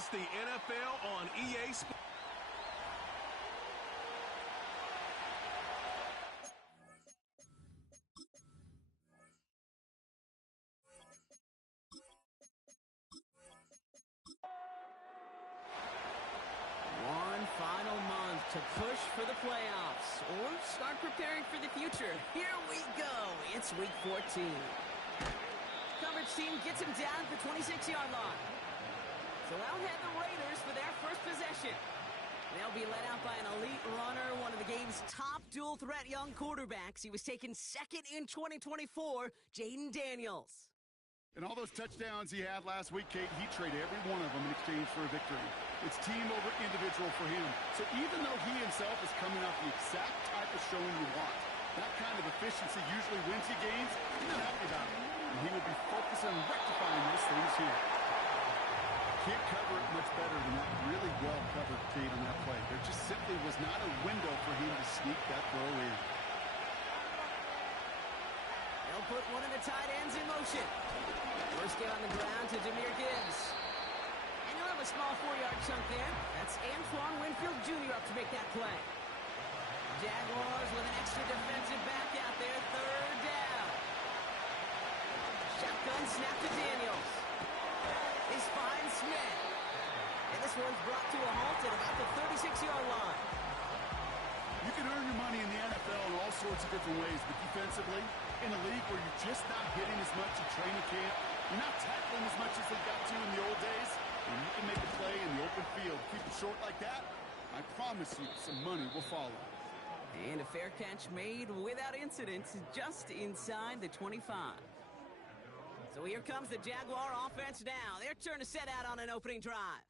It's the NFL on EA Sports. One final month to push for the playoffs or start preparing for the future. Here we go. It's week 14. Coverage team gets him down at the 26-yard line. So out head the Raiders for their first possession. They'll be led out by an elite runner, one of the game's top dual-threat young quarterbacks. He was taken second in 2024, Jaden Daniels. And all those touchdowns he had last week, Kate, he traded every one of them in exchange for a victory. It's team over individual for him. So even though he himself is coming off the exact type of showing you want, that kind of efficiency usually wins you games. He's not happy about it. And he will be focusing on rectifying those things here. Can't cover it much better than that really well-covered Kate on that play. There just simply was not a window for him to sneak that throw in. They'll put one of the tight ends in motion. First down on the ground to Jahmyr Gibbs. And he'll have a small 4-yard chunk there. That's Antoine Winfield Jr. up to make that play. Jaguars with an extra defensive back out there. Third down. Shotgun snap to Daniels. He finds Smith. And this one's brought to a halt at about the 36-yard line. You can earn your money in the NFL in all sorts of different ways, but defensively, in a league where you're just not hitting as much in training camp, you're not tackling as much as they got to in the old days, and you can make a play in the open field. Keep it short like that, I promise you some money will follow. And a fair catch made without incident, just inside the 25. So here comes the Jaguar offense now. Their turn to set out on an opening drive.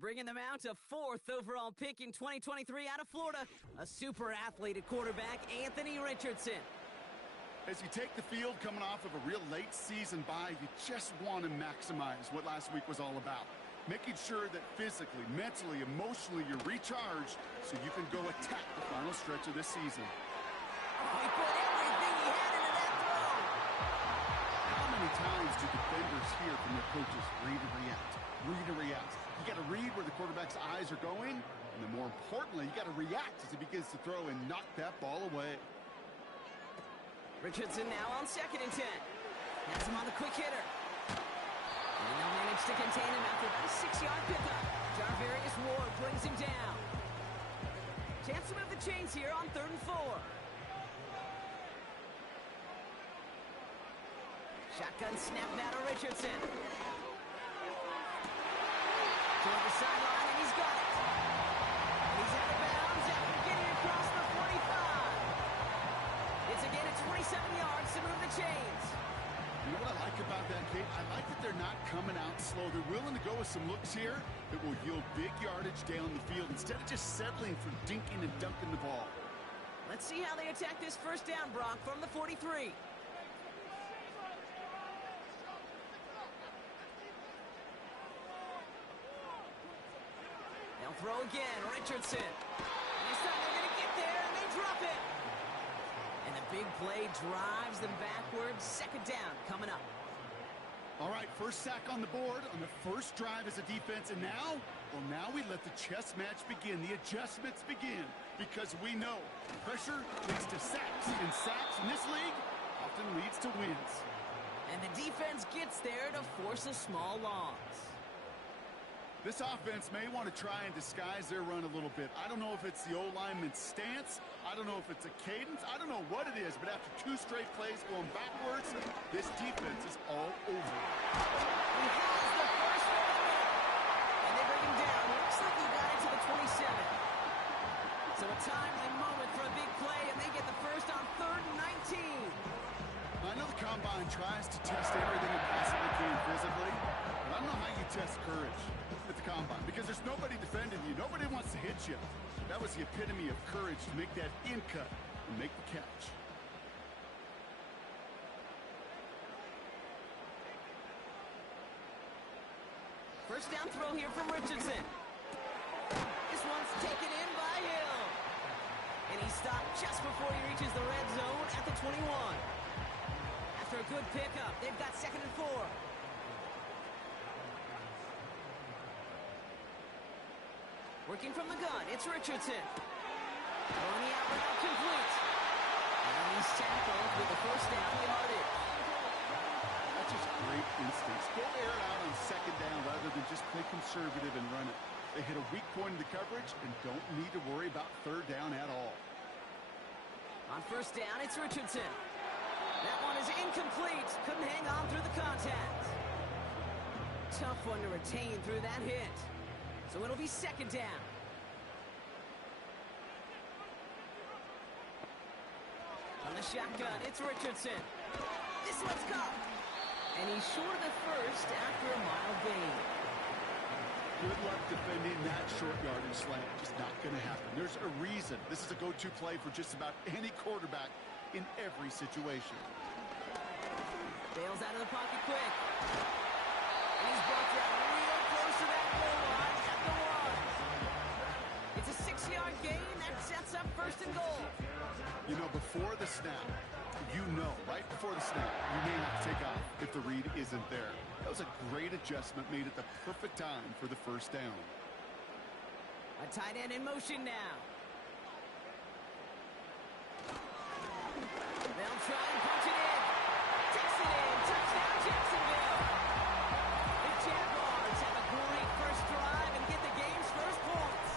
Bringing them out to 4th overall pick in 2023 out of Florida, a super athlete at quarterback, Anthony Richardson. As you take the field coming off of a real late season bye, you just want to maximize what last week was all about. Making sure that physically, mentally, emotionally you're recharged so you can go attack the final stretch of this season. He put everything he had into that throw. How many times do defenders hear from their coaches, read and react, read and react? You got to read where the quarterback's eyes are going, and then more importantly, you got to react as he begins to throw and knock that ball away. Richardson now on 2nd and 10. Has him on the quick hitter. And they'll manage to contain him after about a 6-yard pickup. Jarvarius Ward brings him down. Chance to move the chains here on 3rd and 4. Shotgun snap now to Richardson. Toward the sideline, and he's got it. And he's out of bounds after getting across the 45. It's again at 27 yards to move the chains. You know what I like about that, Kate? I like that they're not coming out slow. They're willing to go with some looks here that will yield big yardage down the field instead of just settling for dinking and dunking the ball. Let's see how they attack this first down, Brock, from the 43. They'll throw again. Richardson. And this time they're going to get there, and they drop it. And the big play drives them backwards. 2nd down coming up. All right, first sack on the board on the first drive as a defense, and now, well, now we let the chess match begin. The adjustments begin, because we know pressure leads to sacks, and sacks in this league often leads to wins. And the defense gets there to force a small loss. This offense may want to try and disguise their run a little bit. I don't know if it's the O-lineman's stance. I don't know if it's a cadence. I don't know what it is, but after 2 straight plays going backwards, this defense is all over. He has the first one, and they bring him down. Looks like he got it to the 27. So a timely moment for a big play, and they get the first on 3rd and 19. I know the Combine tries to test everything it possibly can physically, but I don't know how you test courage at the Combine, because there's nobody defending you. Nobody wants to hit you. That was the epitome of courage to make that in cut and make the catch. First down throw here from Richardson. This one's taken in by Hill. And he stopped just before he reaches the red zone at the 21. After a good pickup, they've got 2nd and 4. Working from the gun, it's Richardson. Throwing the out route complete. And he's tackled with the first down yardage. That's just great instincts. Go air it out on second down rather than just play conservative and run it. They hit a weak point in the coverage and don't need to worry about third down at all. On first down, it's Richardson. That one is incomplete. Couldn't hang on through the contact. Tough one to retain through that hit. So it'll be second down. On the shotgun, it's Richardson. This one's caught. And he's short of the first after a mild gain. Good luck defending that short yardage slant. Just not going to happen. There's a reason. This is a go-to play for just about any quarterback in every situation. Bails out of the pocket quick. And he's brought down real close to that goal line at the one. It's a 6-yard gain that sets up first and goal. You know, before the snap, right before the snap, you may have to take off if the read isn't there. That was a great adjustment made at the perfect time for the first down. A tight end in motion now. They'll try and punch it in. Takes it in. Touchdown, Jacksonville. The Jaguars have a great first drive and get the game's first points.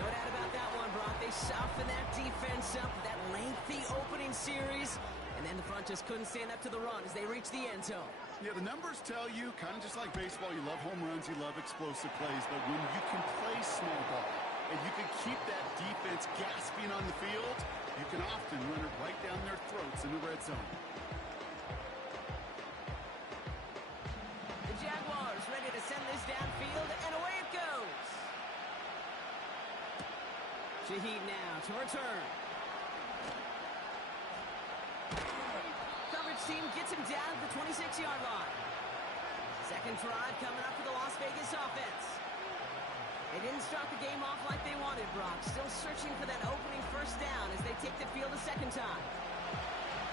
No doubt about that one, Brock. They softened that defense up, that lengthy opening series, and then the front just couldn't stand up to the run as they reached the end zone. Yeah, the numbers tell you, kind of just like baseball, you love home runs, you love explosive plays, but when you can play small ball and you can keep that defense gasping on the field, you can often run it right down their throats in the red zone. The Jaguars ready to send this downfield, and away it goes. Shaheed now to return. Coverage team gets him down to the 26-yard line. Second drive coming up for the Las Vegas offense. They didn't start the game off like they wanted, Brock. Still searching for that opening first down as they take the field a second time.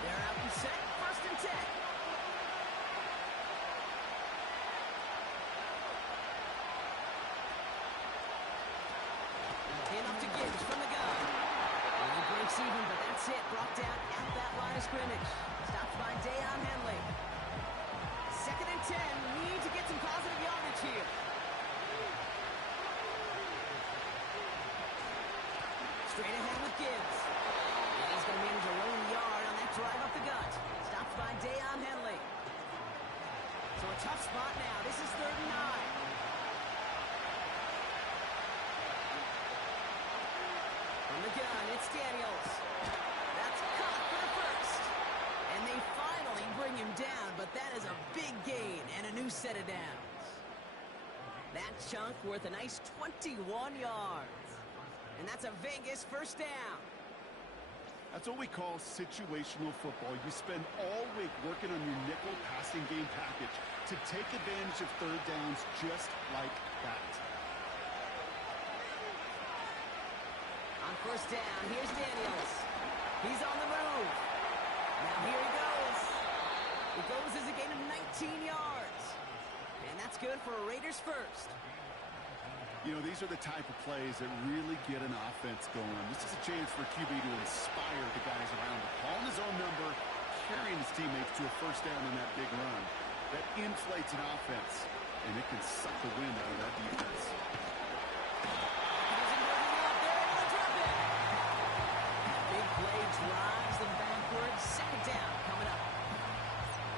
They're out and set, first and 10. Enough to Gibbs from the gun. And he breaks even, but that's it. Brought down at that line of scrimmage. Stopped by Deion Henley. Second and 10. Need to get some positive yardage here. Straight ahead with Gibbs. And he's going to manage a lone yard on that drive up the gut. Stopped by Deion Henley. So a tough spot now. This is 3rd and 9. From the gun, it's Daniels. That's caught for the first. And they finally bring him down, but that is a big gain and a new set of downs. That chunk worth a nice 21 yards. And that's a Vegas first down. That's what we call situational football. You spend all week working on your nickel passing game package to take advantage of third downs just like that. On first down, here's Daniels. He's on the move. Now here he goes. It goes as a gain of 19 yards. And that's good for a Raiders first. You know, these are the type of plays that really get an offense going. This is a chance for QB to inspire the guys around him. Calling his own number, carrying his teammates to a first down in that big run. That inflates an offense, and it can suck the wind out of that defense. Big play drives them backwards. Second down coming up.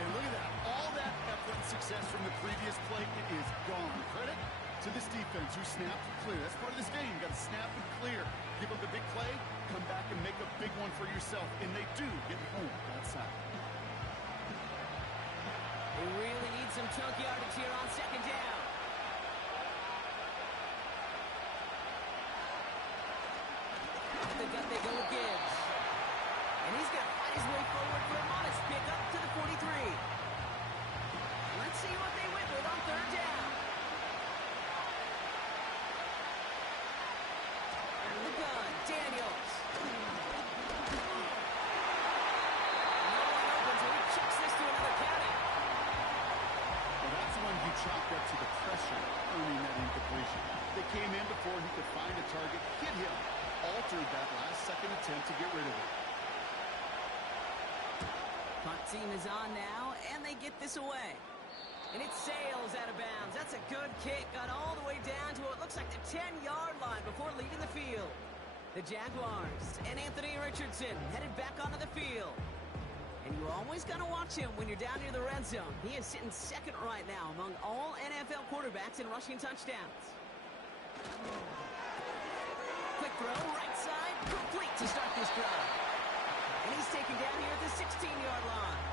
And look at that. All that effort and success from the previous play, it is gone. Credit to this defense who snapped and clear. That's part of this game. You got to snap and clear. Give up a big play, come back and make a big one for yourself. And they do get home that side. They really need some chunk yardage here on second down. Off the gut they go with Gibbs. And he's going to fight his way forward for a modest pick up to the 43. Let's see what they went with on third down. The gun, Daniels. No one opens, and he chucks this to another carry. Well, that's one you chalk up to the pressure earning that incompletion. They came in before faltered that last-second attempt to get rid of it. Punt team is on now, and they get this away. And it sails out of bounds. That's a good kick. Got all the way down to what looks like the 10-yard line before leaving the field. The Jaguars and Anthony Richardson headed back onto the field. And you always got to watch him when you're down near the red zone. He is sitting second right now among all NFL quarterbacks in rushing touchdowns. Quick throw, right side, complete to start this drive. And he's taken down here at the 16-yard line.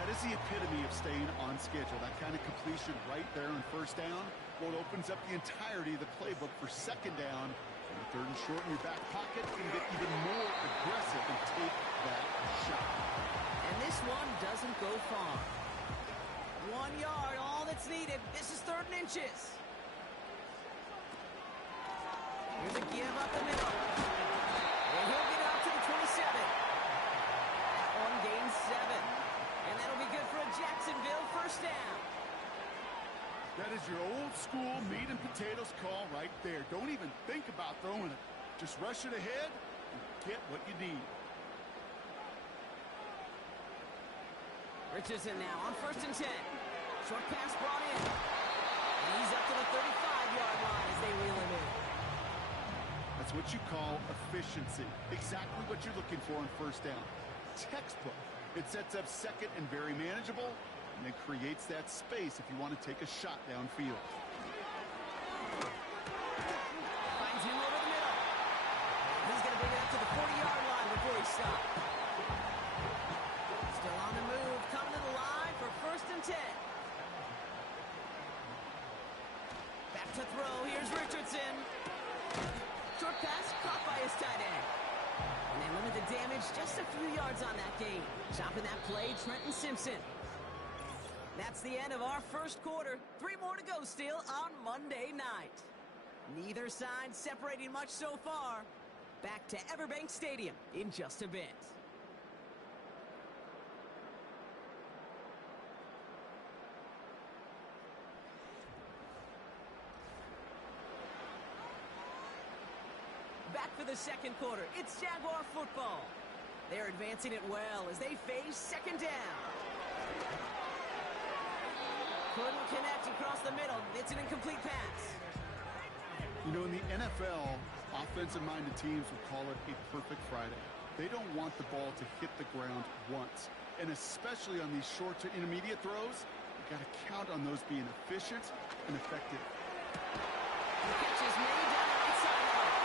That is the epitome of staying on schedule. That kind of completion right there on first down. Well, it opens up the entirety of the playbook for second down. And third and short in your back pocket, you can get even more aggressive and take that shot. And this one doesn't go far. 1 yard, all that's needed. This is 3rd and inches. Here's a give up the middle. And he'll get out to the 27. That one gains 7. And that'll be good for a Jacksonville first down. That is your old school meat and potatoes call right there. Don't even think about throwing it. Just rush it ahead and get what you need. Richardson now on 1st and 10. Short pass brought in. And he's up to the 35-yard line as they reel him in. That's what you call efficiency. Exactly what you're looking for on first down. Textbook. It sets up second and very manageable, and then creates that space if you want to take a shot downfield. Finds him over the middle. He's going to bring it up to the 40-yard line before he stops. Still on the move, coming to the line for 1st and 10. Back to throw, here's Richardson. Short pass caught by his tight end. And they limit the damage just a few yards on that game. Chopping that play, Trenton Simpson. That's the end of our first quarter. 3 more to go still on Monday night. Neither side separating much so far. Back to Everbank Stadium in just a bit. Back for the second quarter. It's Jaguar football. They're advancing it well as they face second down. Couldn't connect across the middle. It's an incomplete pass. You know, in the NFL, offensive-minded teams would call it a perfect Friday. They don't want the ball to hit the ground once. And especially on these short to intermediate throws, you got to count on those being efficient and effective. The catch is made down the right sideline.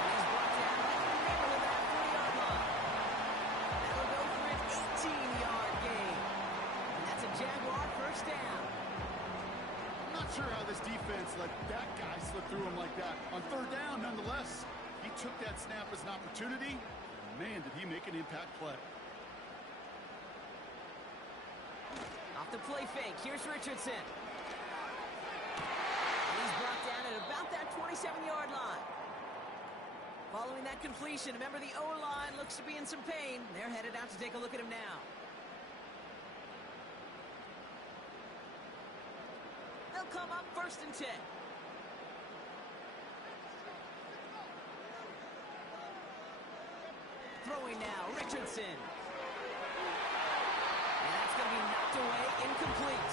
And he's brought down right in the middle of that 40-yard line. That'll go for an 18-yard gain. And that's a Jaguar first down. I'm not sure how this defense let that guy slip through him like that. On third down, nonetheless, he took that snap as an opportunity. Man, did he make an impact play. Off the play fake, here's Richardson. And he's brought down at about that 27-yard line. Following that completion, remember the O-line looks to be in some pain. They're headed out to take a look at him now. They'll come up 1st and 10. Throwing now, Richardson. And that's going to be knocked away, incomplete.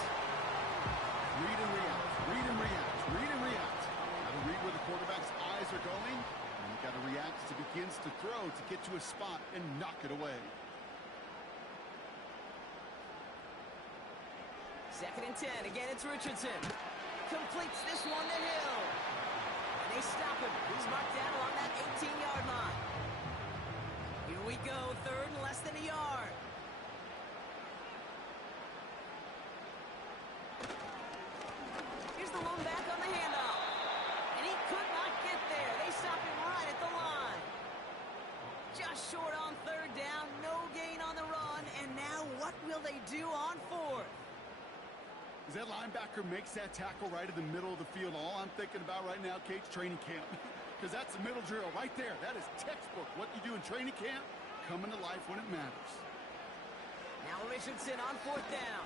Read and react, read and react, read and react. Got to read where the quarterback's eyes are going, and you got to react as he begins to throw to get to a spot and knock it away. 2nd and 10. Again, it's Richardson. Completes this one to Hill. And they stop him. He's marked down along that 18-yard line. Here we go. 3rd and less than a yard. Here's the lone back on the handoff. And he could not get there. They stop him right at the line. Just short on 3rd down. No gain on the run. And now what will they do on 4th? As that linebacker makes that tackle right in the middle of the field, all I'm thinking about right now, Kate's training camp. Because that's the middle drill right there. That is textbook. What you do in training camp, coming to life when it matters. Now Richardson on 4th down.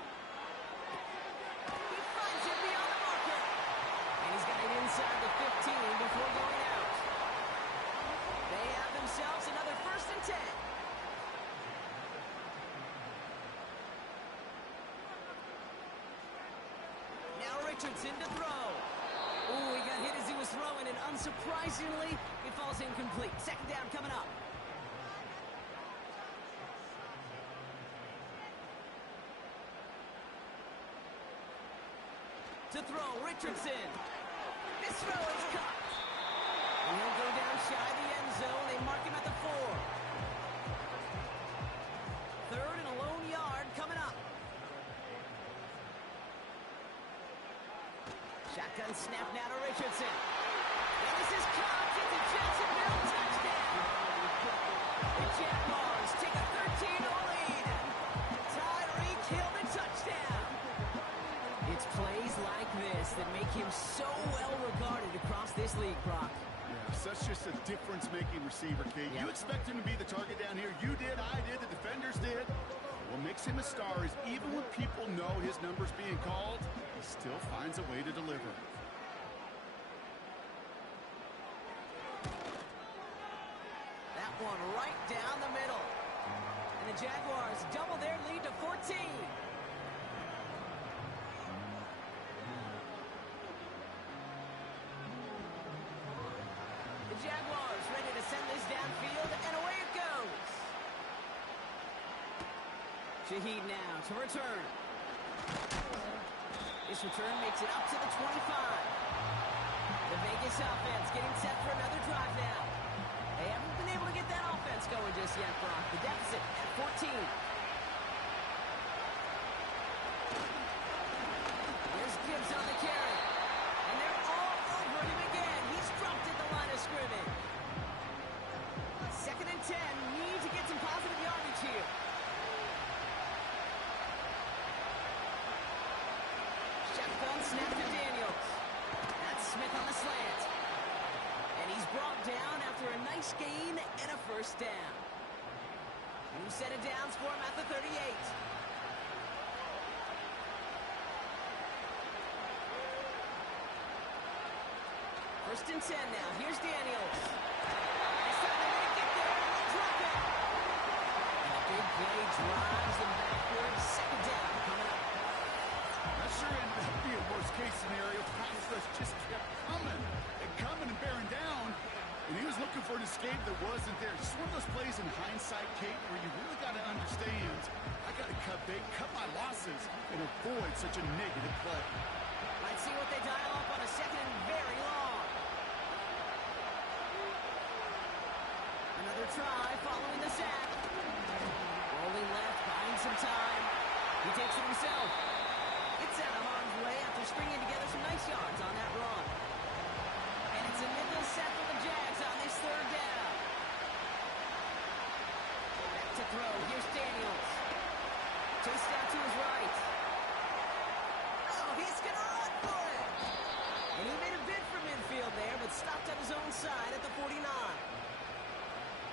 He finds it beyond the marker. And he's got it inside the 15 before going out. Richardson to throw. Ooh, he got hit as he was throwing, and unsurprisingly, it falls incomplete. Second down coming up. To throw, Richardson. This throw is caught. And he'll go down shy of the end zone. They mark him at the 4. Third and a lone yard coming up. Shotgun snap now to Richardson. And this is caught. It's a Jacksonville touchdown. The Jaguars take a 13-0 lead. Tyreek Hill the touchdown. It's plays like this that make him so well regarded across this league, Brock. Yeah, such just a difference-making receiver, Kate. Yep. You expect him to be the target down here. You did, I did, the defenders did. What makes him a star is even when people know his number's being called, he still finds a way to deliver. That one right down the middle. And the Jaguars double their lead to 14. The Jaguars ready to send this downfield, and away it goes. Shaheed now to return. This return makes it up to the 25. The Vegas offense getting set for another drive now. They haven't been able to get that offense going just yet, Brock. The deficit at 14. Here's Gibbs on the carry. And they're all over him again. He's dropped at the line of scrimmage. Second and 10. Need to get some positive yardage here. Shotgun snap to Daniels. That's Smith on the slant. And he's brought down after a nice gain and a first down. New set of downs for him at the 38. First and 10 now. Here's Daniels. This time they're going to get there and they'll drop it. And a big play drives them backwards. Second down coming up. That sure ended up being a worst-case scenario. Pass rush just kept coming and bearing down. And he was looking for an escape that wasn't there. Just one of those plays in hindsight, Kate, where you really got to understand, I got to cut bait, cut my losses, and avoid such a negative play. Let's see what they dial up on a second and very long. Another try following the sack. Rolling left, buying some time. He takes it himself. Gets out of harm's way after stringing together some nice yards on that run. And it's a nickel set for the Jags on this third down. Back to throw. Here's Daniels. Chased out to his right. Oh, he's going to run for it. And he made a bid for midfield there, but stopped at his own side at the 49.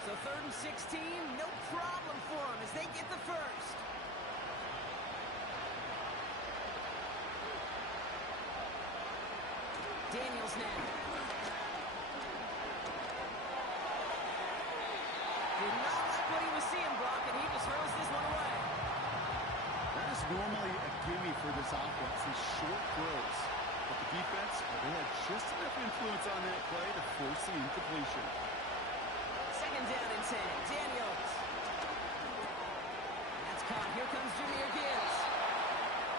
So third and 16, no problem for him as they get the first. Daniels now. Did not like what he was seeing, Brock, and he just throws this one away. That is normally a gimme for this offense, these short throws. But the defense, they had just enough influence on that play to force the incompletion. Second down and 10. Daniels. That's caught. Here comes Jahmyr Gibbs.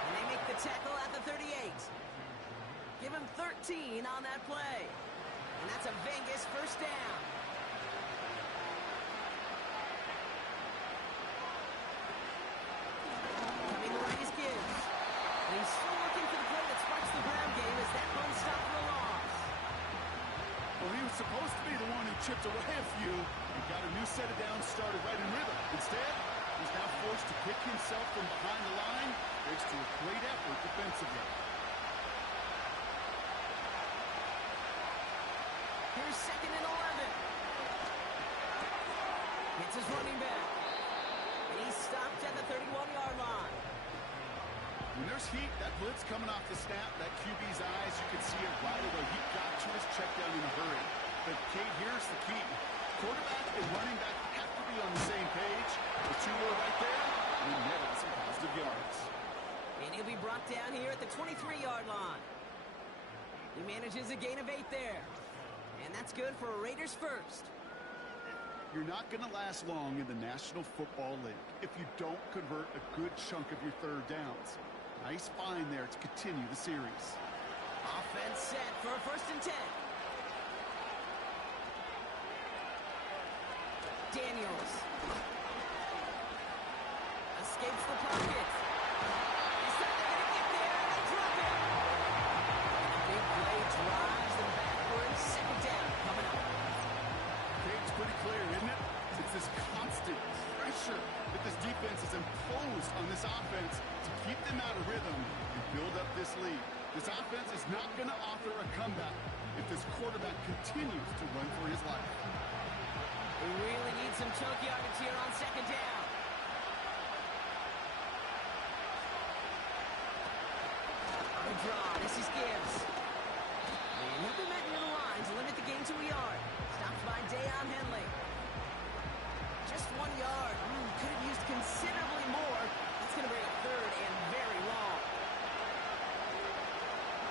And they make the tackle at the 38. Give him 13 on that play. And that's a Vegas first down. Coming right is Gibbs. And he's still looking for the play that sparks the ground game as that run stopped for a loss. Well, he was supposed to be the one who chipped away a few and got a new set of downs started right in rhythm. Instead, he's now forced to pick himself from behind the line, thanks to a great effort defensively. Here's second and 11. It's his running back. And he's stopped at the 31-yard line. When there's heat, that blitz coming off the snap, that QB's eyes, you can see it right away. He got to his check down in a hurry. But, Kate, here's the key. Quarterback and running back have to be on the same page. The two were right there, and he netted some positive yards. And he'll be brought down here at the 23-yard line. He manages a gain of 8 there. And that's good for a Raiders first. You're not going to last long in the National Football League if you don't convert a good chunk of your third downs. Nice find there to continue the series. Offense set for a 1st and 10. Daniels escapes the pocket. He said they're going to get there and they drop it. Big play drives them backwards. 2nd down coming up. Okay, it's pretty clear, isn't it? It's this constant pressure that this defense has imposed on this offense to keep them out of rhythm and build up this lead. This offense is not going to offer a comeback if this quarterback continues to run for his life. We really need some choke yardage here on 2nd down. On the draw, this is Gibbs. And he'll be met near the line to limit the gain to a yard. Stopped by Deion Henley. Just 1 yard. Could have used considerably more. That's going to bring up 3rd and very long.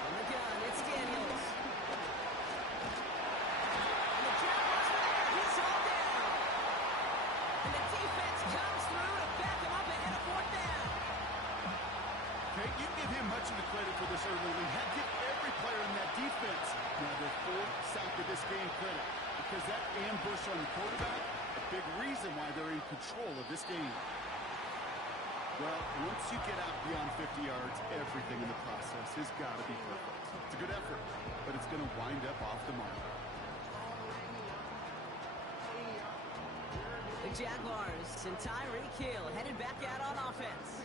On the gun, it's Daniels. And the Jaguars are there. He's all down. And the defense comes through to back him up ahead of 4th down. Okay, you give him much of the credit for this early lead. Heck, give every player in that defense now their 4th sack of this game credit. Because that ambush on the quarterback, a big reason why they're in control of this game. Well, once you get out beyond 50 yards, everything in the process has got to be perfect. It's a good effort, but it's going to wind up off the mark. The Jaguars and Tyreek Hill headed back out on offense.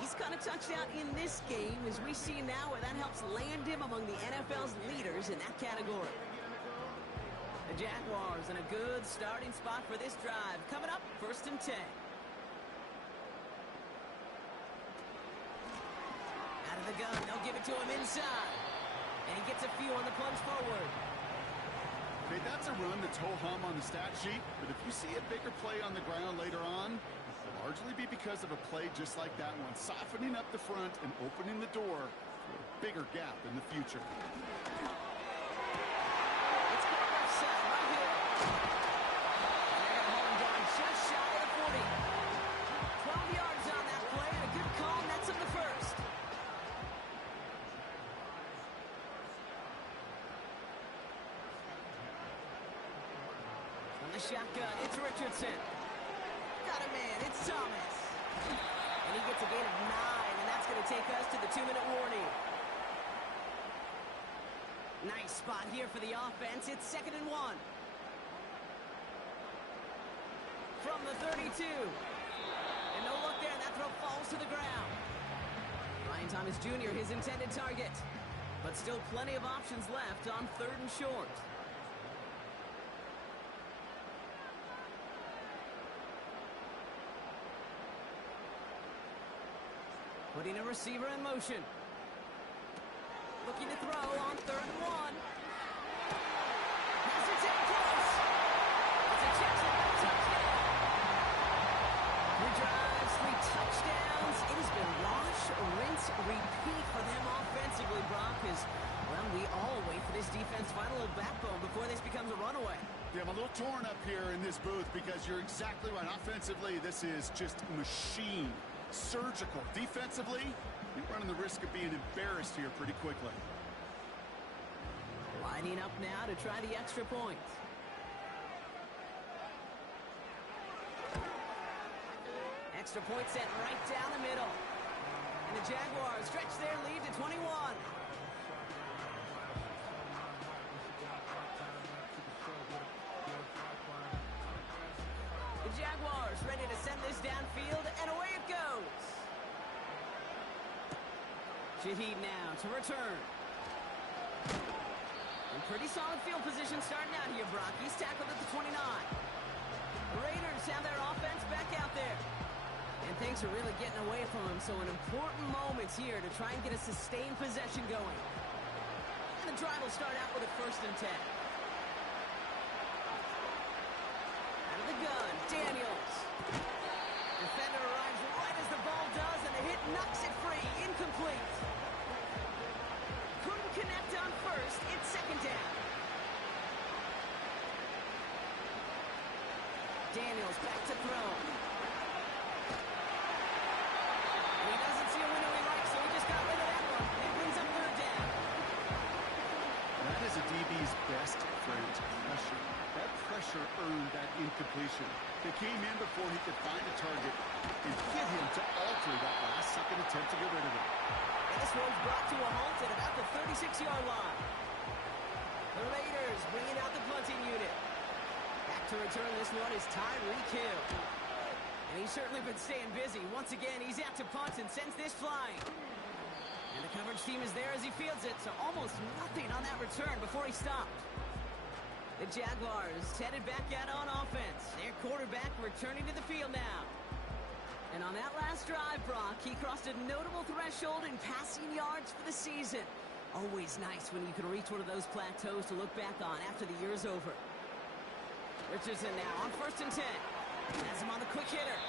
He's caught a touchdown in this game, as we see now where that helps land him among the NFL's leaders in that category. The Jaguars in a good starting spot for this drive. Coming up, 1st and 10. Out of the gun, they'll give it to him inside. And he gets a few on the plunge forward. Okay, that's a run that's ho-hum on the stat sheet, but if you see a bigger play on the ground later on, it'll largely be because of a play just like that one, softening up the front and opening the door for a bigger gap in the future. It's going left side right here. And they're going to hold him down just shy of the 40. 12 yards on that play and a good call, nets him the 1st. From the shotgun, it's Richardson. Got a man, it's Thomas. And he gets a gain of 9, and that's going to take us to the 2-minute warning. Nice spot here for the offense. It's 2nd and 1. From the 32. And no look there, and that throw falls to the ground. Ryan Thomas Jr., his intended target. But still plenty of options left on 3rd and short. Putting a receiver in motion. Looking to throw on 3rd and 1. Has it in close. It's a touchdown. 3 drives, 3 touchdowns. It has been wash, rinse, repeat for them offensively, Brock, as, well, we all wait for this defense to find a little backbone before this becomes a runaway. Yeah, I'm a little torn up here in this booth because you're exactly right. Offensively, this is just a machine. Surgical. Defensively, you're running the risk of being embarrassed here pretty quickly. Lining up now to try the extra point. Extra point set right down the middle. And the Jaguars stretch their lead to 21. The Jaguars ready to send this downfield, and away it goes. Shaheed now to return. And pretty solid field position starting out here, Brock. He's tackled at the 29. The Raiders have their offense back out there. And things are really getting away from him, so an important moment here to try and get a sustained possession going. And the drive will start out with a 1st and 10. Out of the gun, Daniels. Defender arrives right as the ball does, and the hit knocks it free. Incomplete. Couldn't connect on 1st. Daniels back to throw. He doesn't see a window he likes, so he just got rid of that one. It brings up third down. That is a DB's best friend, pressure. That pressure earned that incompletion. They came in before he could find a target and get him to alter that last-second attempt to get rid of it. And this one's brought to a halt at about the 36-yard line. The Raiders bringing out the punting unit. Back to return this one is Tyreek Hill. And he's certainly been staying busy. Once again, he's out to punt and sends this flying. And the coverage team is there as he fields it, so almost nothing on that return before he stopped. The Jaguars headed back out on offense. Their quarterback returning to the field now. And on that last drive, Brock, he crossed a notable threshold in passing yards for the season. Always nice when you can reach one of those plateaus to look back on after the year's over. Richardson now on 1st and 10. Has him on the quick hitter.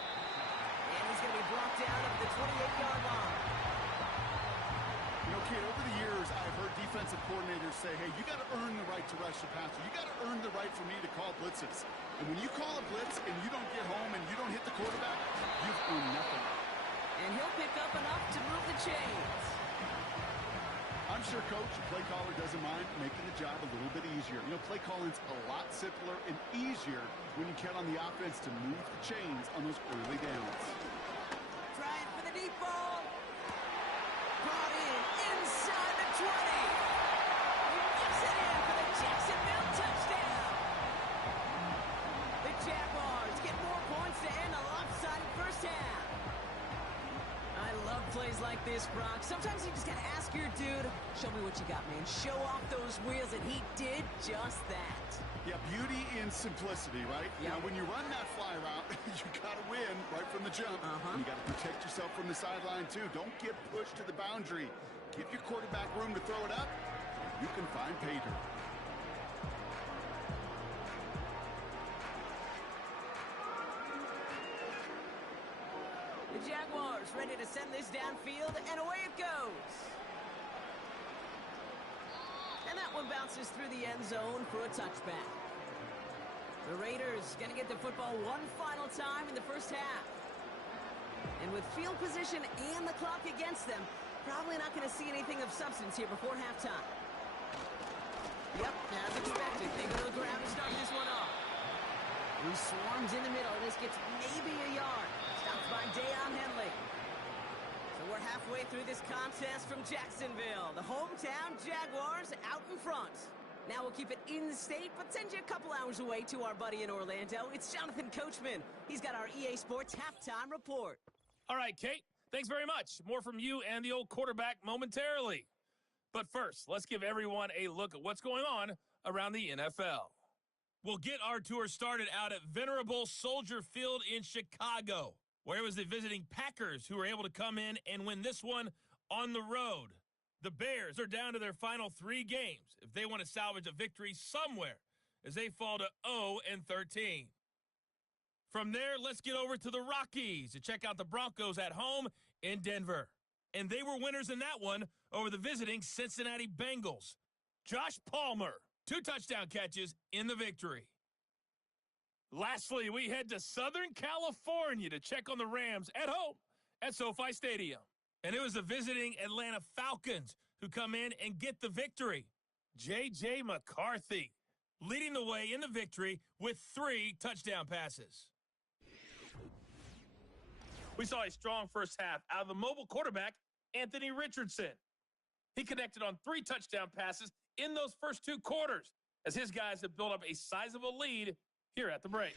And he's going to be brought down at the 28-yard line. You know, kid, over the years, I've heard defensive coordinators say, hey, you got to earn the right to rush the passer. You got to earn the right for me to call blitzes. And when you call a blitz and you don't get home and you don't hit the quarterback, you've earned nothing. And he'll pick up enough to move the chains. I'm sure coach, the play caller, doesn't mind making the job a little bit easier. You know, play calling's a lot simpler and easier when you count on the offense to move the chains on those early downs. Trying for the deep ball. Brought in inside the 20. He whips it in for the Jacksonville touchdown. The Jaguars get more points to end a lopsided first half. I love plays like this, Brock. Sometimes you just got to ask your dude, show me what you got, man. Show off those wheels, and he did just that. Yeah, beauty in simplicity, right? Yep. Now, when you run that fly route, you got to win right from the jump. You got to protect yourself from the sideline, too. Don't get pushed to the boundary. Give your quarterback room to throw it up. You can find pay dirt. The Jaguars ready to send this downfield, and away it goes. And that one bounces through the end zone for a touchback. The Raiders going to get the football one final time in the first half. And with field position and the clock against them, probably not going to see anything of substance here before halftime. Yep, as expected, they go to the ground to start this one off. He swarms in the middle. This gets maybe a yard. Stopped by Deion Henley. So we're halfway through this contest from Jacksonville. The hometown Jaguars out in front. Now we'll keep it in-state, but send you a couple hours away to our buddy in Orlando. It's Jonathan Coachman. He's got our EA Sports halftime report. All right, Kate. Thanks very much. More from you and the old quarterback momentarily. But first, let's give everyone a look at what's going on around the NFL. We'll get our tour started out at venerable Soldier Field in Chicago, where it was the visiting Packers who were able to come in and win this one on the road. The Bears are down to their final 3 games if they want to salvage a victory somewhere as they fall to 0-13. From there, let's get over to the Rockies to check out the Broncos at home in Denver. And they were winners in that one over the visiting Cincinnati Bengals. Josh Palmer, 2 touchdown catches in the victory. Lastly, we head to Southern California to check on the Rams at home at SoFi Stadium. And it was the visiting Atlanta Falcons who come in and get the victory. J.J. McCarthy leading the way in the victory with 3 touchdown passes. We saw a strong first half out of the mobile quarterback, Anthony Richardson. He connected on 3 touchdown passes in those first 2 quarters as his guys have built up a sizable lead here at the break.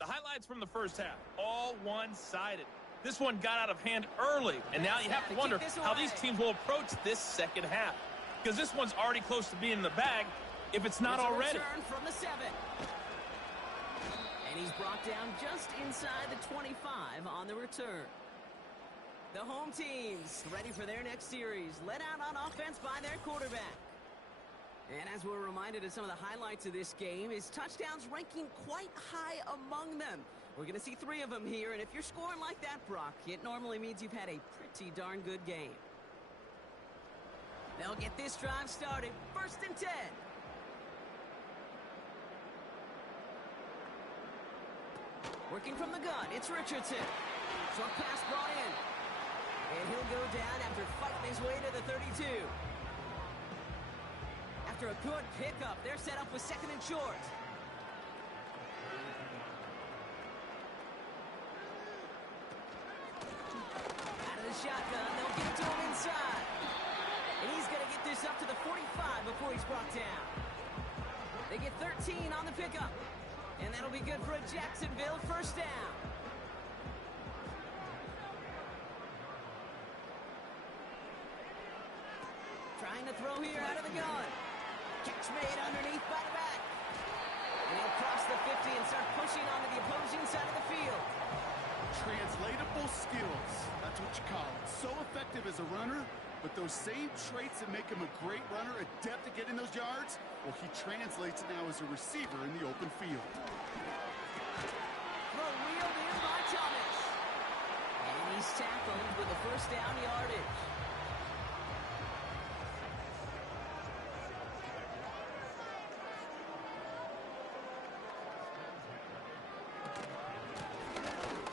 The highlights from the first half, all one-sided. This one got out of hand early, and now you have to wonder how these teams will approach this second half. Because this one's already close to being in the bag, if it's not already. Return from the 7. And he's brought down just inside the 25 on the return. The home teams ready for their next series, led out on offense by their quarterback. And as we're reminded of some of the highlights of this game, his touchdowns ranking quite high among them. We're going to see 3 of them here, and if you're scoring like that, Brock, it normally means you've had a pretty darn good game. They'll get this drive started. 1st and 10. Working from the gun, it's Richardson. Short pass brought in. And he'll go down after fighting his way to the 32. After a good pickup, they're set up with second and short. Out of the shotgun, they'll get it to him inside. And he's going to get this up to the 45 before he's brought down. They get 13 on the pickup. And that'll be good for a Jacksonville first down. Trying to throw here out of the gun. Catch made underneath by the back. And he'll cross the 50 and start pushing onto the opposing side of the field. Translatable skills. That's what you call it. So effective as a runner, but those same traits that make him a great runner, adept at getting those yards, well, he translates it now as a receiver in the open field. Throw wheeled in by Thomas. And he's tackled with the first down yardage.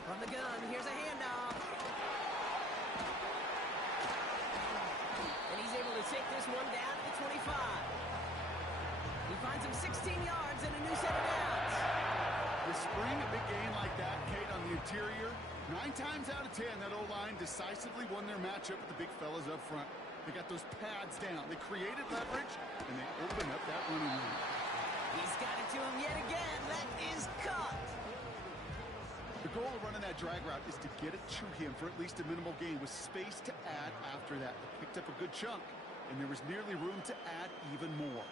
From the gun, here's a handoff. And he's able to take this one down to the 25. He finds him 16 yards and a new set of downs. This spring, a big gain like that, Kate, on the interior, 9 times out of 10, that O-line decisively won their matchup with the big fellas up front. They got those pads down. They created leverage, and they opened up that running room. He's got it to him yet again. That is caught. The goal of running that drag route is to get it to him for at least a minimal gain with space to add after that. They picked up a good chunk, and there was nearly room to add even more.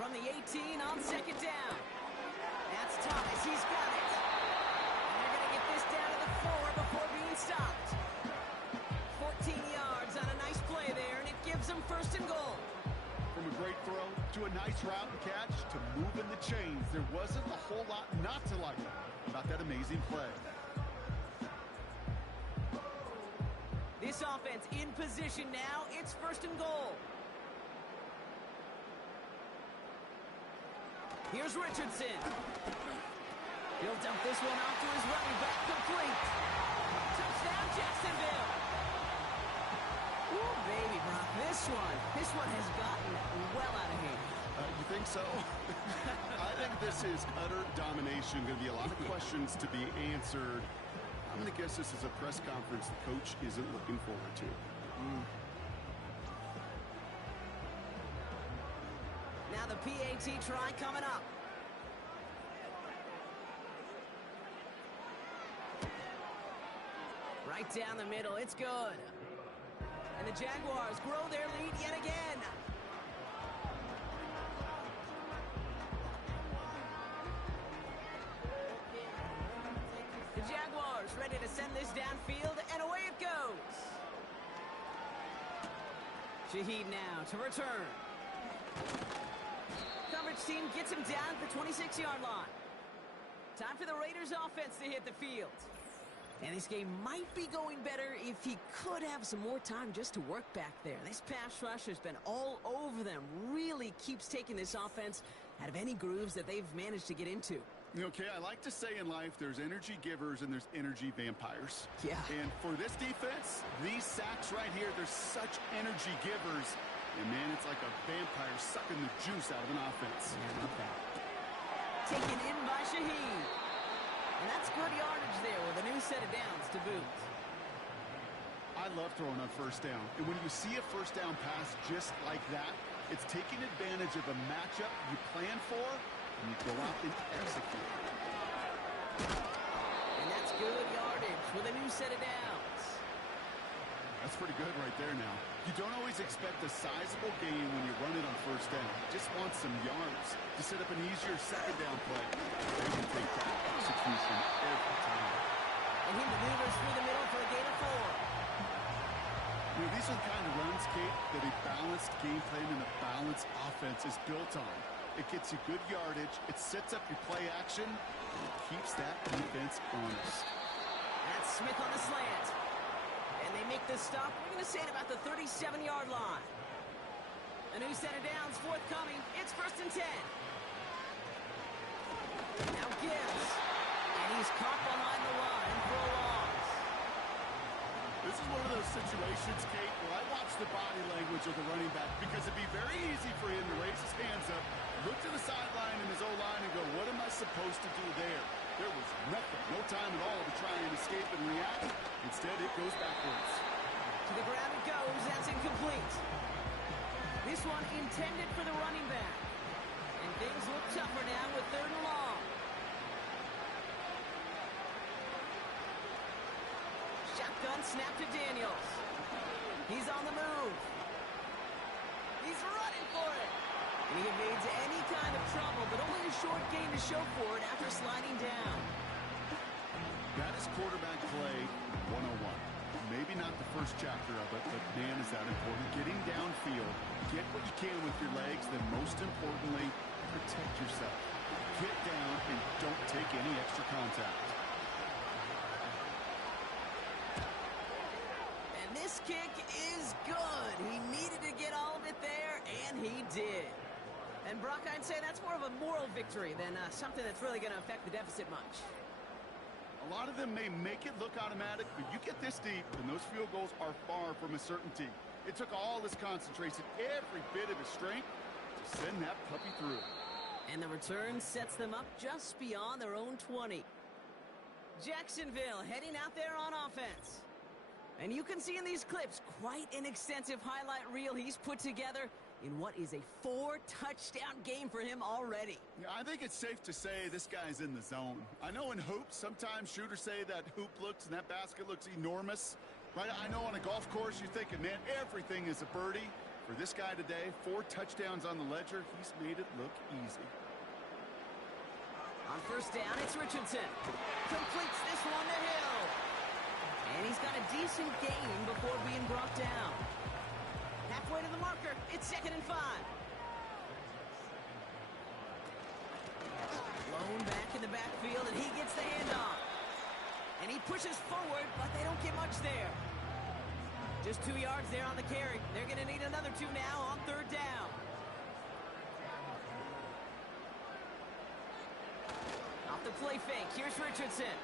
From the 18 on second down. That's Thomas. He's got it. And they're going to get this down to the 4 before being stopped. 14 yards on a nice play there, and it gives them first and goal. From a great throw to a nice route and catch to moving the chains, there wasn't a whole lot not to like about that amazing play. This offense in position now. It's first and goal. Here's Richardson. He'll dump this one off to his running back, complete. Touchdown, Jacksonville. Ooh, baby, Brock, this one has gotten well out of hand. You think so? I think this is utter domination. Going to be a lot of questions to be answered. I'm going to guess this is a press conference the coach isn't looking forward to. Now the PAT try coming up. Right down the middle, it's good. And the Jaguars grow their lead yet again. The Jaguars ready to send this downfield, and away it goes. Shaheed now to return. Coverage team gets him down at the 26-yard line. Time for the Raiders offense to hit the field. And this game might be going better if he could have some more time just to work back there. This pass rush has been all over them. Really keeps taking this offense out of any grooves that they've managed to get into. Okay, I like to say in life there's energy givers and there's energy vampires. Yeah. And for this defense, these sacks right here, they're such energy givers. And, man, it's like a vampire sucking the juice out of an offense. Yeah, not bad. Taken in by Shaheed. And that's good yardage there with a new set of downs to boot. I love throwing on first down. And when you see a first down pass just like that, it's taking advantage of a matchup you plan for, and you go out and execute. And that's good yardage with a new set of downs. That's pretty good right there now. You don't always expect a sizable gain when you run it on first down. You just want some yards to set up an easier second down play. They can take that execution every time. And he maneuvers through the middle for a gain of 4. You know, these are the kind of runs, Kate, that a balanced game plan and a balanced offense is built on. It gets you good yardage, it sets up your play action, and it keeps that defense honest. That's Smith on the slant. And they make the stop, we're going to say at about the 37-yard line. A new set of downs forthcoming. It's first and 10. Now Gibbs. situations, Kate, where I watch the body language of the running back because it'd be very easy for him to raise his hands up, look to the sideline in his O-line and go, what am I supposed to do there? There was nothing, no time at all to try and escape and react. Instead, it goes backwards. To the ground it goes. That's incomplete. This one intended for the running back. And things look tougher now with 3rd and long. Shotgun snap to Daniels. He's on the move. He's running for it. And he evades any kind of trouble, but only a short gain to show for it after sliding down. That is quarterback play 101. Maybe not the first chapter of it, but man, is that important. Getting downfield, get what you can with your legs, then most importantly, protect yourself. Get down and don't take any extra contact. And this kick is good. He needed to get all of it there, and he did. And Brock, I'd say that's more of a moral victory than something that's really going to affect the deficit much. A lot of them may make it look automatic, but you get this deep, and those field goals are far from a certainty. It took all his concentration, every bit of his strength, to send that puppy through. And the return sets them up just beyond their own 20. Jacksonville heading out there on offense. And you can see in these clips quite an extensive highlight reel he's put together in what is a 4-touchdown game for him already. Yeah, I think it's safe to say this guy's in the zone. I know in hoops, sometimes shooters say that hoop looks and that basket looks enormous. Right? I know on a golf course you're thinking, man, everything is a birdie. For this guy today, 4 touchdowns on the ledger, he's made it look easy. On 1st down, it's Richardson. Completes this one to Hill. And he's got a decent gain before being brought down. Halfway to the marker, it's 2nd and 5. Blown back in the backfield, and he gets the handoff. And he pushes forward, but they don't get much there. Just 2 yards there on the carry. They're going to need another 2 now on 3rd down. Off the play fake, here's Richardson.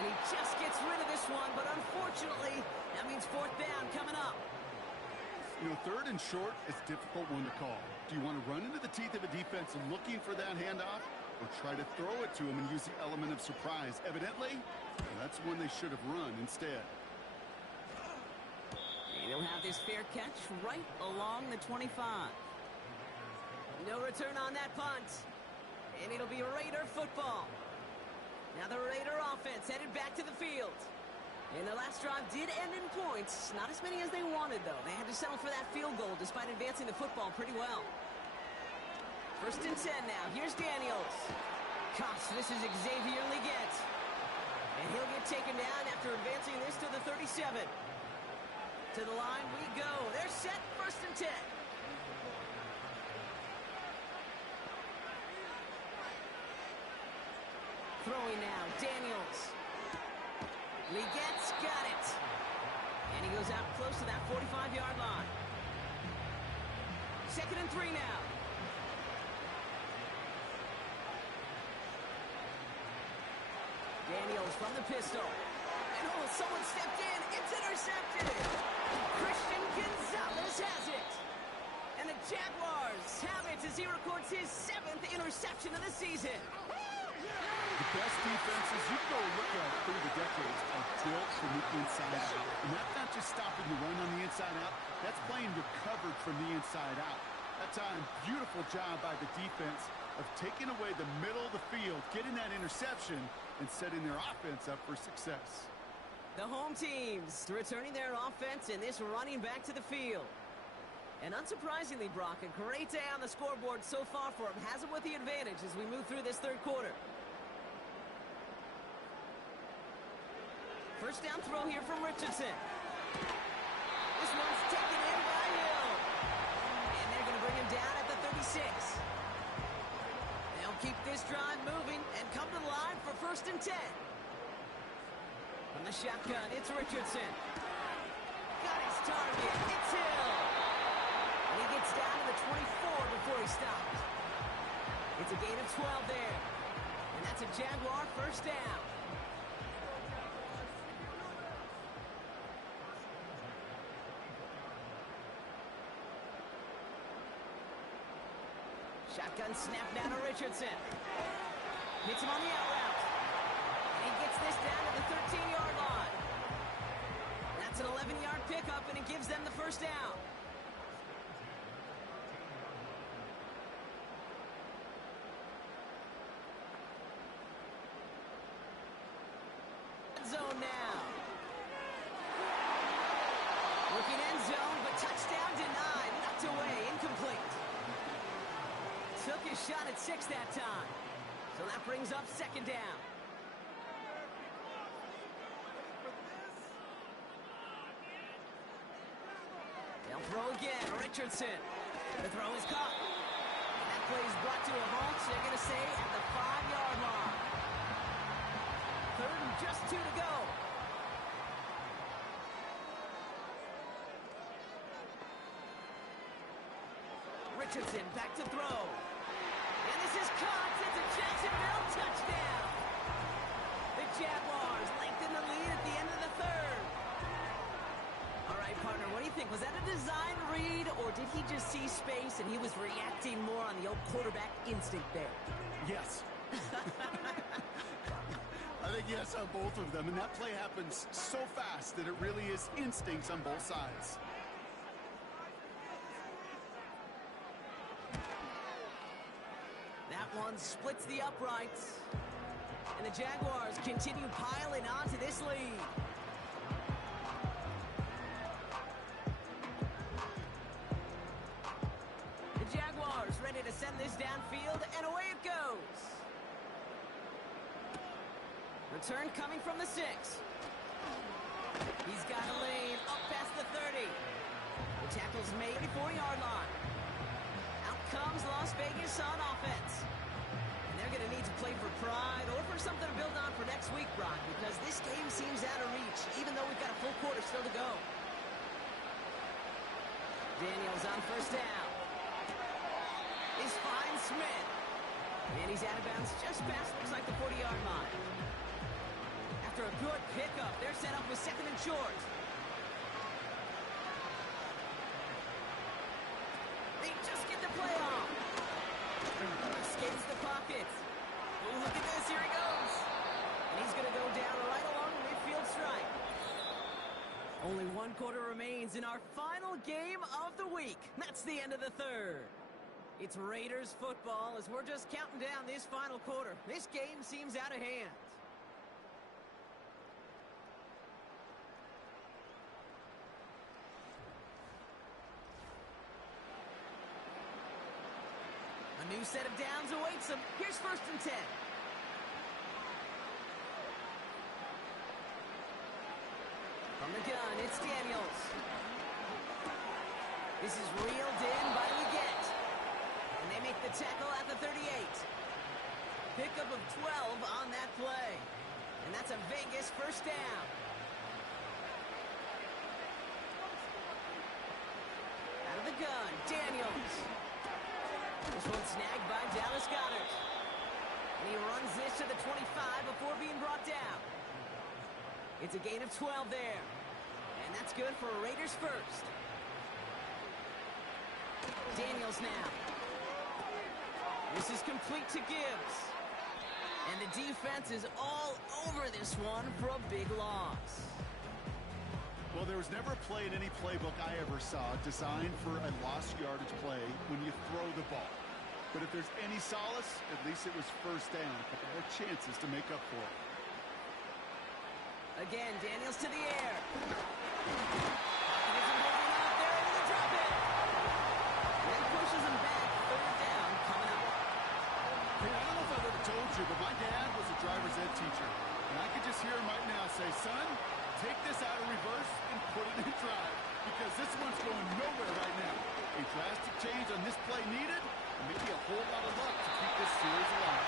And he just gets rid of this one, but unfortunately, that means 4th down coming up. You know, 3rd and short is a difficult one to call. Do you want to run into the teeth of a defense looking for that handoff, or try to throw it to him and use the element of surprise? Evidently, that's when they should have run instead. And he'll have this fair catch right along the 25. No return on that punt. And it'll be Raider football. Now the Raider offense headed back to the field. And the last drive did end in points. Not as many as they wanted, though. They had to settle for that field goal despite advancing the football pretty well. 1st and 10 now. Here's Daniels. Gosh, this is Xavier Leggett. And he'll get taken down after advancing this to the 37. To the line we go. They're set. 1st and 10. Throwing now, Daniels. Leggett's got it. And he goes out close to that 45-yard line. 2nd and 3 now. Daniels from the pistol. And oh, someone stepped in. It's intercepted. Christian Gonzalez has it. And the Jaguars have it as he records his 7th interception of the season. The best defenses you go look at through the decades are built from the inside out. And that's not just stopping the run on the inside out. That's playing your coverage from the inside out. That time, beautiful job by the defense of taking away the middle of the field, getting that interception, and setting their offense up for success. The home teams returning their offense in this running back to the field. And unsurprisingly, Brock, a great day on the scoreboard so far for him. Has him with the advantage as we move through this 3rd quarter. 1st down throw here from Richardson. This one's taken in by Hill. And they're going to bring him down at the 36. They'll keep this drive moving and come to the line for 1st and 10. From the shotgun, it's Richardson. Got his target. It's Hill. And he gets down to the 24 before he stops. It's a gain of 12 there. And that's a Jaguar 1st down. Shotgun snap down to Richardson. Hits him on the out route. And he gets this down to the 13-yard line. That's an 11-yard pickup, and it gives them the first down. Zone now. Looking end zone, but touchdown denied. Knocked away, incomplete. Took his shot at 6 that time. So that brings up second down. They'll throw again. Richardson. The throw is caught. And that play is brought to a halt, so they're going to say at the 5-yard line. Third and just 2 to go. Richardson back to throw. And this is caught. It's a Jacksonville touchdown. The Jaguars lengthen the lead at the end of the third. All right, partner, what do you think? Was that a design read, or did he just see space and he was reacting more on the old quarterback instinct there? Yes. I think yes on both of them, and that play happens so fast that it really is instincts on both sides. That one splits the uprights, and the Jaguars continue piling on to this lead. The Jaguars ready to send this downfield, and away it goes. Return coming from the 6. He's got a lane up past the 30. The tackle's made at the 4-yard line. Out comes Las Vegas on offense. And they're going to need to play for pride or for something to build on for next week, Brock, because this game seems out of reach, even though we've got a full quarter still to go. Daniels on first down. He's fine Smith. And he's out of bounds just past, looks like the 40-yard line. After a good pickup, they're set up with second and short. They just get the play off. Escapes the pocket. Ooh, look at this, here he goes. And he's going to go down right along the midfield stripe. Only one quarter remains in our final game of the week. That's the end of the third. It's Raiders football as we're just counting down this final quarter. This game seems out of hand. A new set of downs awaits them. Here's first and 10. From the gun, it's Daniels. This is reeled in by Leggett. And they make the tackle at the 38. Pickup of 12 on that play. And that's a Vegas first down. Out of the gun, Daniels. This one snagged by Dallas Goedert. And he runs this to the 25 before being brought down. It's a gain of 12 there. And that's good for Raiders first. Daniels now. This is complete to Gibbs. And the defense is all over this one for a big loss. Well, there was never a play in any playbook I ever saw designed for a lost yardage play when you throw the ball. But if there's any solace, at least it was first down. A couple more chances to make up for it. Again, Daniels to the air. Pocket isn't holding out there, and they drop it. Then pushes him back. Third down coming up. Hey, I don't know if I would have told you, but my dad was a driver's ed teacher. And I could just hear him right now say, son, take this out of reverse and put it in drive. Because this one's going nowhere right now. A drastic change on this play needed, and maybe a whole lot of luck to keep this series alive.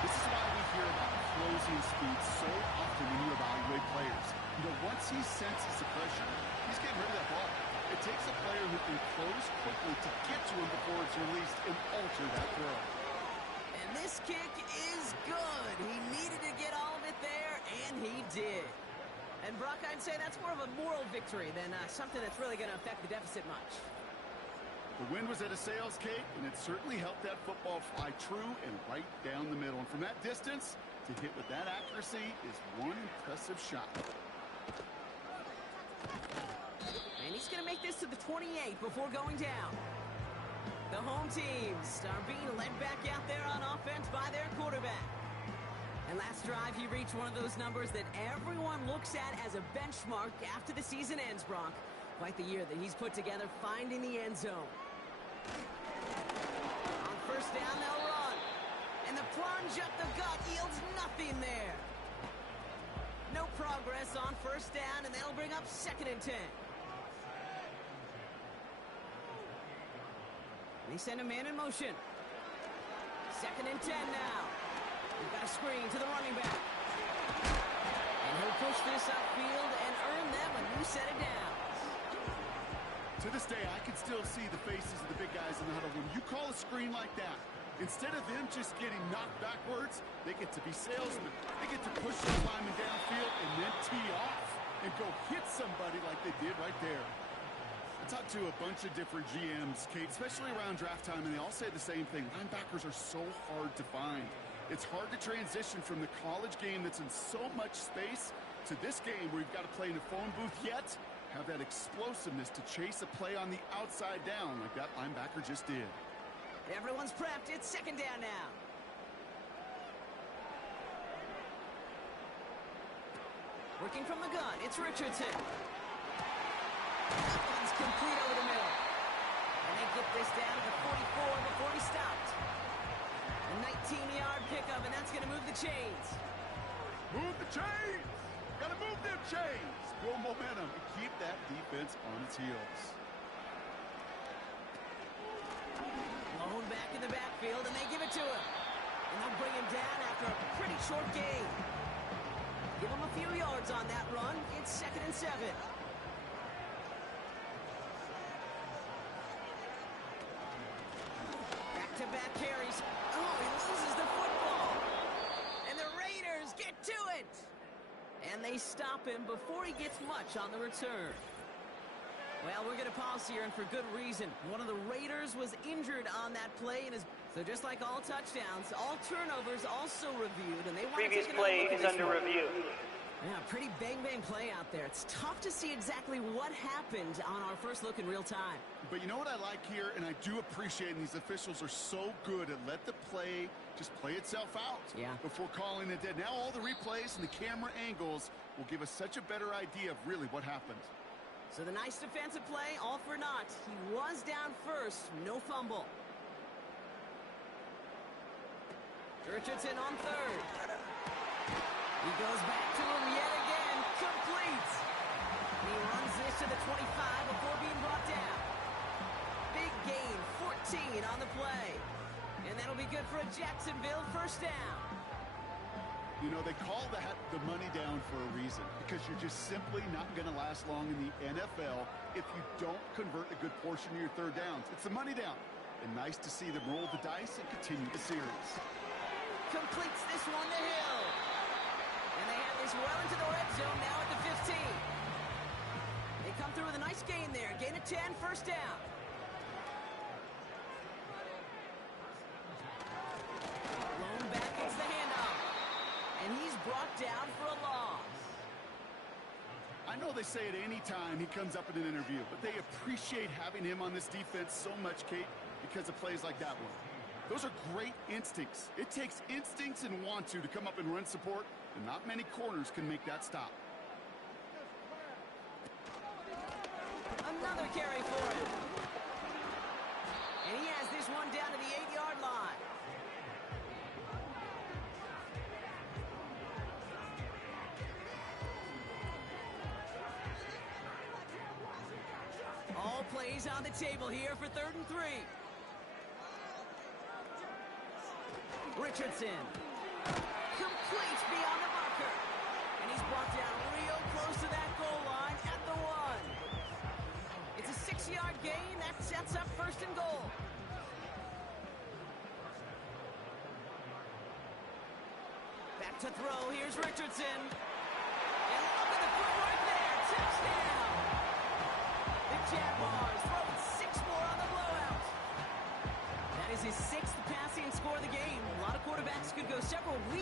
This is why we hear about closing speed so often when you evaluate players. You know, once he senses the pressure, he's getting rid of that ball. It takes a player who can close quickly to get to him before it's released and alter that throw. And this kick is good. He needed to get all of it there, and he did. And Brock, I'd say that's more of a moral victory than something that's really going to affect the deficit much. The wind was at a sail's Kate, and it certainly helped that football fly true and right down the middle. And from that distance, to hit with that accuracy is one impressive shot. And he's going to make this to the 28 before going down. The home teams are being led back out there on offense by their quarterback. And last drive, he reached one of those numbers that everyone looks at as a benchmark after the season ends, Brock. Quite the year that he's put together finding the end zone. On first down, they'll run. And the plunge up the gut yields nothing there. No progress on first down, and they'll bring up 2nd and 10. They send a man in motion. 2nd and 10 now. We've got a screen to the running back. And he'll push this upfield and earn them a new set of downs. To this day, I can still see the faces of the big guys in the huddle. When you call a screen like that, instead of them just getting knocked backwards, they get to be salesmen. They get to push those linemen downfield and then tee off and go hit somebody like they did right there. I talked to a bunch of different GMs, Kate, especially around draft time, and they all say the same thing. Linebackers are so hard to find. It's hard to transition from the college game that's in so much space to this game where you've got to play in a phone booth, yet have that explosiveness to chase a play on the outside down like that linebacker just did. Everyone's prepped. It's 2nd down now. Working from the gun, it's Richardson. That one's complete over the middle. And they get this down to the 44 before he stopped. A 19-yard pickup, and that's going to move the chains. Move the chains! Got to move them chains! Build momentum and keep that defense on its heels. Blown back in the backfield, and they give it to him. And they'll bring him down after a pretty short gain. Give him a few yards on that run. It's 2nd and 7. Back-to-back carries. Oh, he loses the football. And the Raiders get to it. And they stop him before he gets much on the return. Well, we're going to pause here, and for good reason. One of the Raiders was injured on that play, and so just like all touchdowns, all turnovers also reviewed, and they want to take another look at this under review. Yeah, pretty bang-bang play out there. It's tough to see exactly what happened on our first look in real time. But you know what I like here, and I do appreciate, and these officials are so good at let the play just play itself out before calling it dead. Now all the replays and the camera angles will give us such a better idea of really what happened. So the nice defensive play, all for naught. He was down first, no fumble. Richardson on 3rd. He goes back to him yet again, complete. He runs this to the 25 before being brought down. Big gain, 14 on the play. And that'll be good for a Jacksonville first down. You know, they call that the money down for a reason, because you're just simply not going to last long in the NFL if you don't convert a good portion of your third downs. It's the money down. And nice to see them roll the dice and continue the series. Completes this one to Hill. And they have this well into the red zone now at the 15. They come through with a nice gain there. Gain of 10, first down. Blown back gets the handoff. And he's brought down for a loss. I know they say it any time he comes up in an interview, but they appreciate having him on this defense so much, Kate, because of plays like that one. Those are great instincts. It takes instincts and want to come up and run support, and not many corners can make that stop. Another carry for him. And he has this one down to the 8-yard line. All plays on the table here for 3rd and 3. Richardson completes beyond the marker. And he's brought down real close to that goal line at the 1. It's a 6-yard gain. That sets up 1st and goal. Back to throw. Here's Richardson. And look at the footwork there. Touchdown. The Jaguars throwing 6 more on the blowout.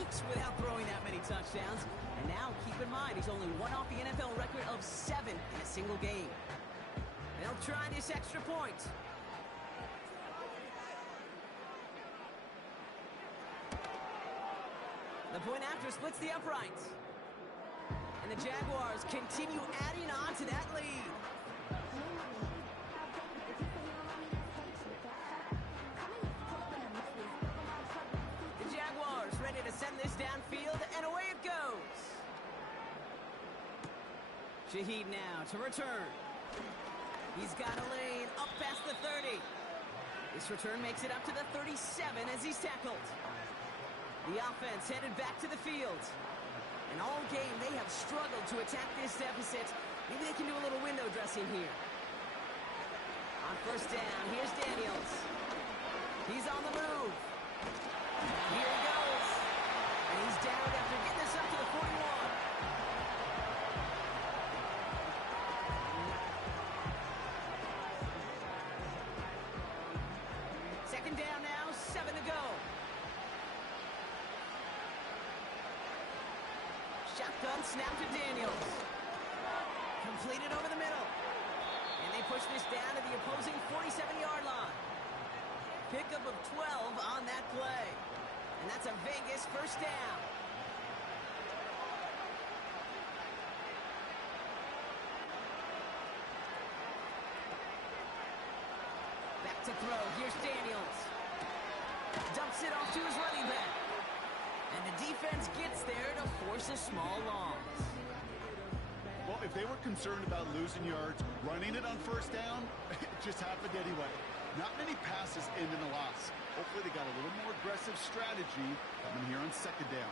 weeks without throwing that many touchdowns. And now, keep in mind, he's only one off the NFL record of 7 in a single game. They'll try this extra point. The point after splits the uprights. And the Jaguars continue adding on to that lead. The Jaguars ready to send this downfield, and away it goes. Shaheed now to return. He's got a lane up past the 30. This return makes it up to the 37 as he's tackled. The offense headed back to the field. And all game, they have struggled to attack this deficit. Maybe they can do a little window dressing here. On first down, here's Daniels. He's on the move. Here he goes. And he's down after getting this up to the 41. Second down now, 7 to go. Shotgun snap to Daniels. Completed over the middle. And they push this down to the opposing 47-yard line. Pickup of 12 on that play. And that's a Vegas first down. Back to throw. Here's Daniels. Dumps it off to his running back. And the defense gets there to force a small loss. Well, if they were concerned about losing yards, running it on first down, it just happened anyway. Not many passes end in a loss. Hopefully they got a little more aggressive strategy coming here on second down.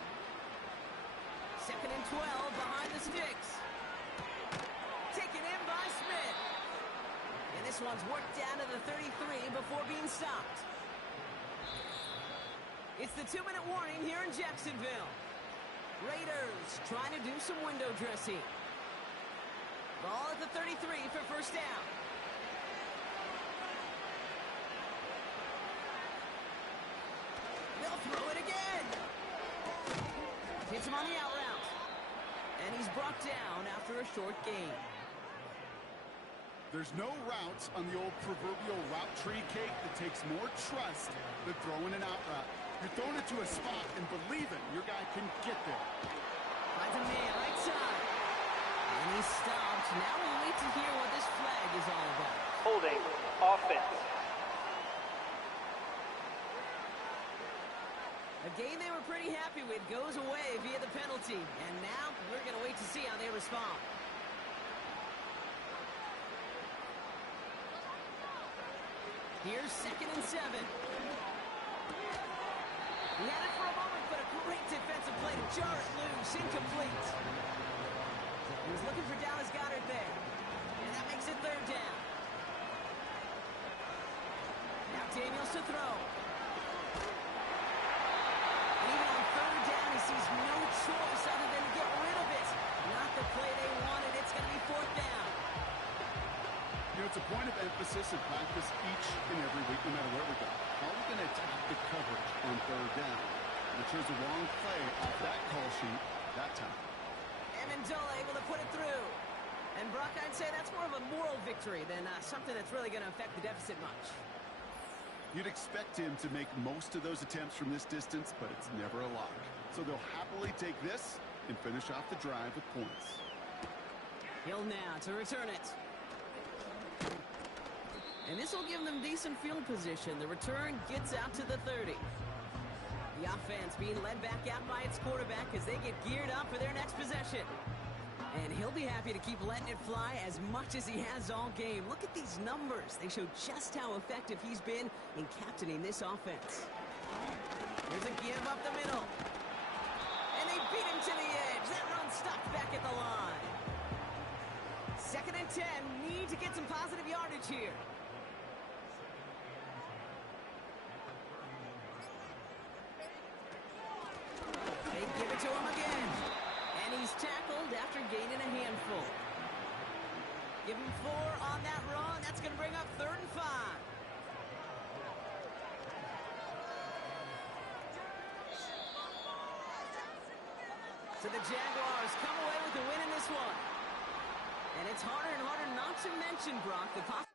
Second and 12 behind the sticks. Taken in by Smith. And this one's worked down to the 33 before being stopped. It's the 2-minute warning here in Jacksonville. Raiders trying to do some window dressing. Ball at the 33 for first down. They'll throw it again. Hits him on the out route. And he's brought down after a short gain. There's no routes on the old proverbial route tree cake that takes more trust than throwing an out route. You're throwing it to a spot and believing your guy can get there. Finds a man right side. And he's stopped. Now we'll wait to hear what this flag is all about. Holding offense. A game they were pretty happy with goes away via the penalty. And now we're going to wait to see how they respond. Here's second and 7. He had it for a moment, but a great defensive play to jar it loose. Incomplete. He was looking for Dallas Goedert there. And that makes it third down. Now Daniels to throw. And even on third down, he sees no choice other than to get rid of it. Not the play they wanted. It's going to be fourth down. You know, it's a point of emphasis in practice each and every week, no matter where we go. How are we going to attack the coverage on third down? And it chose the wrong play off that call sheet that time. Amendola able to put it through. And Brock, I'd say that's more of a moral victory than something that's really going to affect the deficit much. You'd expect him to make most of those attempts from this distance, but it's never a lock. So they'll happily take this and finish off the drive with points. Hill now to return it. And this will give them decent field position. The return gets out to the 30. The offense being led back out by its quarterback as they get geared up for their next possession. And he'll be happy to keep letting it fly as much as he has all game. Look at these numbers. They show just how effective he's been in captaining this offense. Here's a give up the middle. And they beat him to the edge. That run stopped back at the line. Second and 10. Need to get some positive yardage here. They give it to him again. And he's tackled after gaining a handful. Give him 4 on that run. That's going to bring up 3rd and 5. So the Jaguars come away with a win in this one. And it's harder and harder not to mention, Brock, the